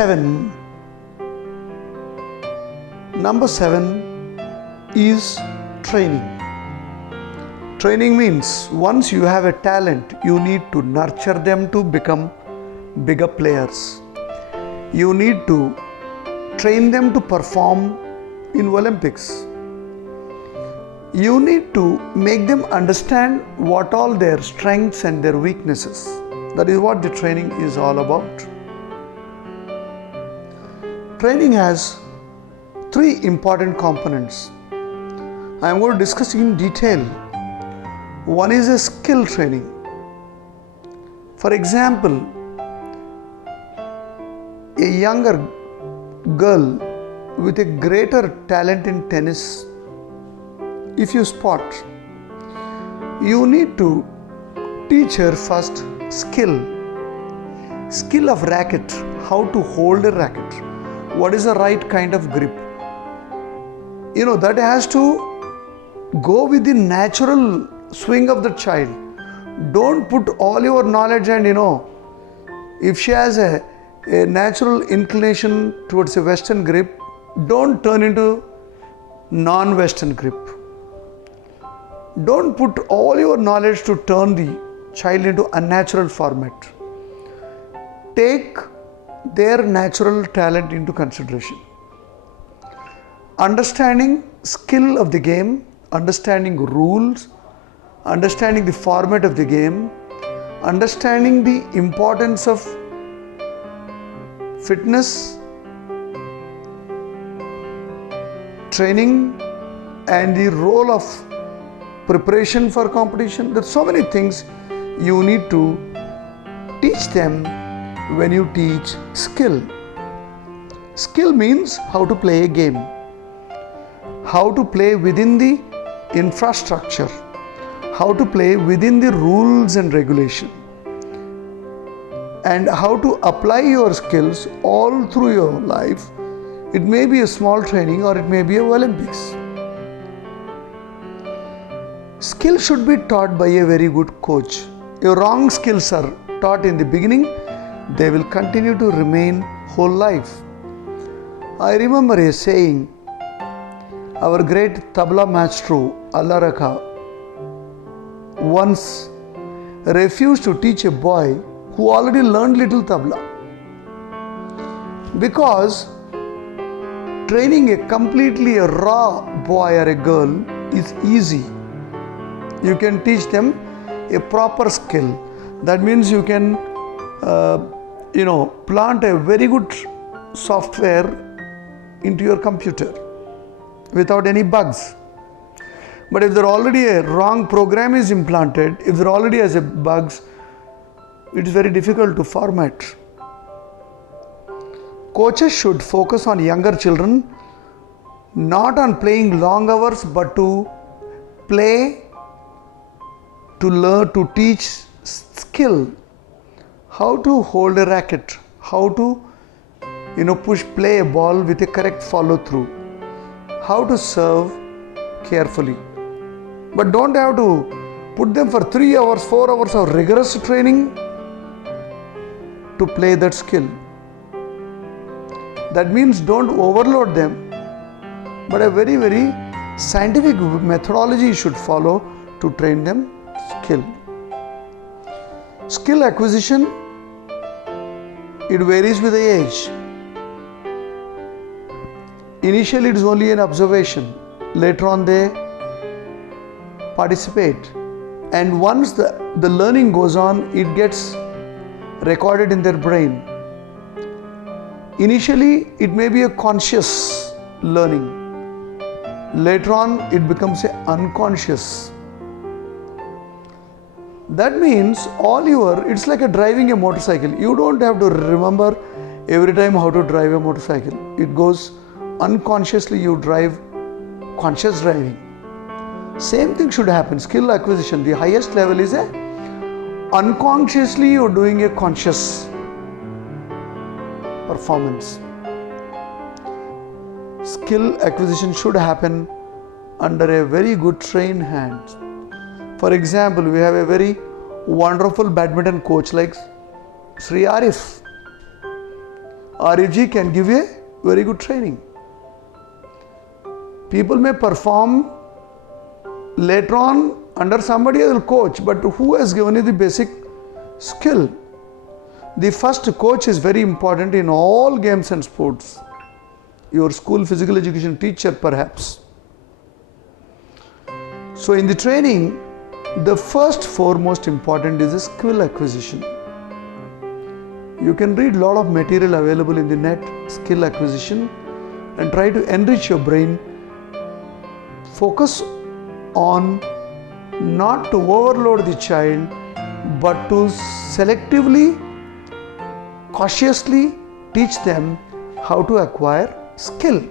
7 is training. Training means once you have a talent, you need to nurture them to become bigger players. You need to train them to perform in Olympics. You need to make them understand what all their strengths and their weaknesses. That is what the training is all about. Training has 3 important components. I am going to discuss in detail. One is a skill training. For example, a younger girl with a greater talent in tennis, if you spot, you need to teach her first skill of racket, how to hold a racket, what is the right kind of grip. That has to go with the natural swing of the child. Don't put all your knowledge and if she has a natural inclination towards a Western grip, don't turn into non-Western grip. Don't put all your knowledge to turn the child into unnatural format. Take their natural talent into consideration. Understanding skill of the game, understanding rules, understanding the format of the game, understanding the importance of fitness, training, and the role of preparation for competition. There are so many things you need to teach them when you teach skill. Skill means how to play a game, how to play within the infrastructure, how to play within the rules and regulation, and how to apply your skills all through your life. It may be a small training or it may be a Olympics. Skill should be taught by a very good coach. Your wrong skills are taught in the beginning, they will continue to remain whole life. I remember a saying, our great tabla maestro Allah Rakha once refused to teach a boy who already learned little tabla, because training a completely raw boy or a girl is easy. You can teach them a proper skill. That means you can plant a very good software into your computer without any bugs. But if there already a wrong program is implanted, if there already has a bugs, it is very difficult to format. Coaches should focus on younger children, not on playing long hours, but to play, to learn, to teach skill. How to hold a racket, how to play a ball with a correct follow through, how to serve carefully. But don't have to put them for 3 hours, 4 hours of rigorous training to play that skill. That means don't overload them, but a very, very scientific methodology should follow to train them skill. Skill acquisition, it varies with the age. Initially it is only an observation, later on they participate, and once the learning goes on, it gets recorded in their brain. Initially it may be a conscious learning, later on it becomes unconscious. That means it's like driving a motorcycle. You don't have to remember every time how to drive a motorcycle. It goes unconsciously, you drive conscious driving. Same thing should happen. Skill acquisition, the highest level is unconsciously you're doing a conscious performance. Skill acquisition should happen under a very good trained hand. For example, we have a very wonderful badminton coach like Sri Arif. RUG can give you a very good training. People may perform later on under somebody else coach, but who has given you the basic skill? The first coach is very important in all games and sports. Your school physical education teacher perhaps. So in the training, the first foremost important is the skill acquisition. You can read a lot of material available in the net, skill acquisition, and try to enrich your brain. Focus on not to overload the child, but to selectively, cautiously teach them how to acquire skill.